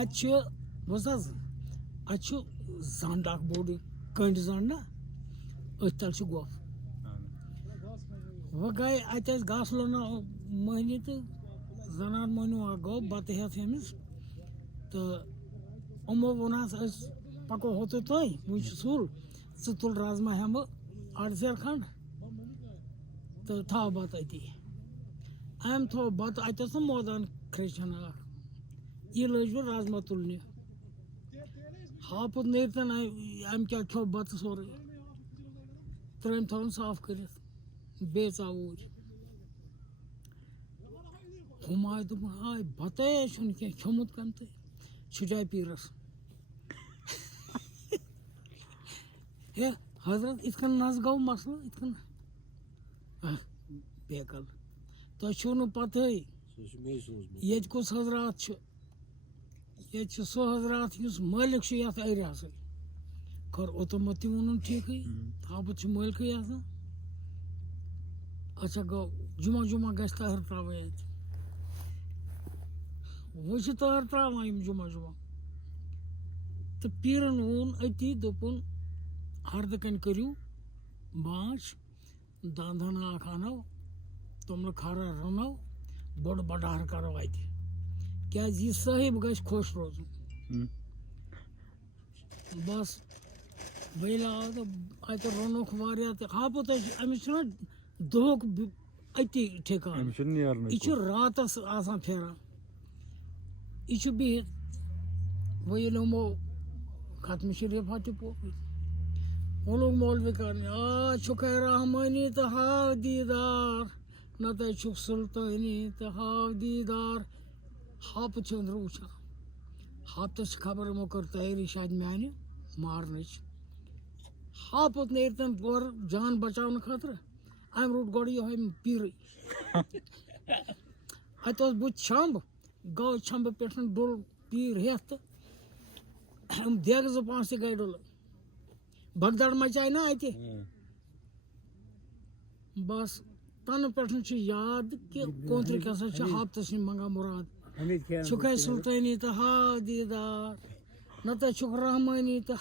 اتھ بوز حظ اتھ زنڈ اکھ بوٚڑ کنڈ زنڈ نا أتھۍ تل چھُ گۄپھ وۄنۍ گٔے اتہِ ٲسۍ گاسہٕ لونان مٔہنی تہٕ زنان مٔہنیوٗ اکھ گوٚو بتہٕ ہٮ۪تھ أمِس تہٕ یِمو ووٚنہس أسۍ پکو ہوٚتُے تۄہہِ وۄنۍ چھُ سُل ژٕ تُل رازما ہٮ۪مہٕ بہٕ اَڑٕ سیر کھنٛڈ تہٕ تھاو بتہٕ أتی أمۍ تھوٚو بتہٕ اَتہِ اوس نہٕ مٲدان کھرٛچھَن اکھ یہِ لٔج وۄنۍ رازما تُلنہِ ہاپُت نیرِتن أمۍ کیٛاہ کھیوٚو بتہٕ سورُے ترٛٲمۍ تھٲوٕن صاف کٔرِتھ بیٚیہِ ژاو اوٗرۍ ہُم آے دوٚپُن ہاے بتَے چھُنہٕ کینٛہہ کھیوٚمُت کٔمۍ تہٕ چھُجاے پیٖرس ہے حضرت یِتھ کٔنۍ نہ حظ گوٚو مسلہٕ یِتھ کٔنۍ بیکل تۄہہِ چھُو نہٕ پتہٕے ییٚتہِ کُس حضرات چھُ ییٚتہِ چھُ سُہ حضرات یُس مٲلِک چھُ یتھ ایریاہسٕے خٲر اوٚتامتھ تہِ ووٚنُن ٹھیٖکھٕے ہاپُت چھُ مٲلکٕے آسان اچھا گوٚو جمعہ جمعہ گژھِ تٲہر ترٛاوٕنۍ اَتہِ وۄنۍ چھِ تٲہر ترٛاوان یِم جمعہ جمعہ تہٕ پیٖرن ووٚن أتی دوٚپُن ہردٕ کَنۍ کٔرِو ماچھ دَنٛد ہنا اکھ اَنو توٚملہٕ کھارا رَنو بوٚڑ بَنڈار کرو اَتہِ کیٛازِ یہِ صٲحِب گژھِ خۄش روزُن بس بہٕ ییٚلہِ آو تہٕ اَتہِ روٚنُکھ واریاہ تہٕ ہاپُت أمِس چھُنہ دُہُک أتی ٹھِکان یہِ چھُ راتس آسان پھیران یہِ چھُ بِہِتھ وۄنۍ ییٚلہِ یِمو ختمِ شریٖفا تہِ پوٚر ووٚنُکھ مولوی کرنہِ چھُکھے رحمٲنی تہٕ ہاو دیٖدار نتہٕ چھُکھ سُلطٲنی تہٕ ہاو دیٖدار ہاپُت چھُ أنٛدرٕ وٕچھان ہاپتس چھِ خبر یِمو کٔر تیٲری شاید میانہِ مارنٕچ ہاپُت نیرِتن اورٕ جان بچاونہٕ خٲطرٕ أمۍ روٚٹ گۄڈٕ یِہوے پیٖرٕے اتہِ اوس بُتھِ چھمب گوٚو چھمبہٕ پٮ۪ٹھ ڈوٚل پیٖر ہٮ۪تھ تہٕ یِم دیگہٕ زٕ پانٛژھ تہِ گٔے ڈُلہٕ بگدڑ مچاے نا اتہِ بس تنہٕ پٮ۪ٹھ چھُ یاد کہِ کونترٕکۍ ہسا چھِ ہاپتس نِش منگان مُراد چھُکھے سُلطٲنی تہٕ ہاو دیٖدار نتہٕ چھُکھ رحمٲنی تہٕ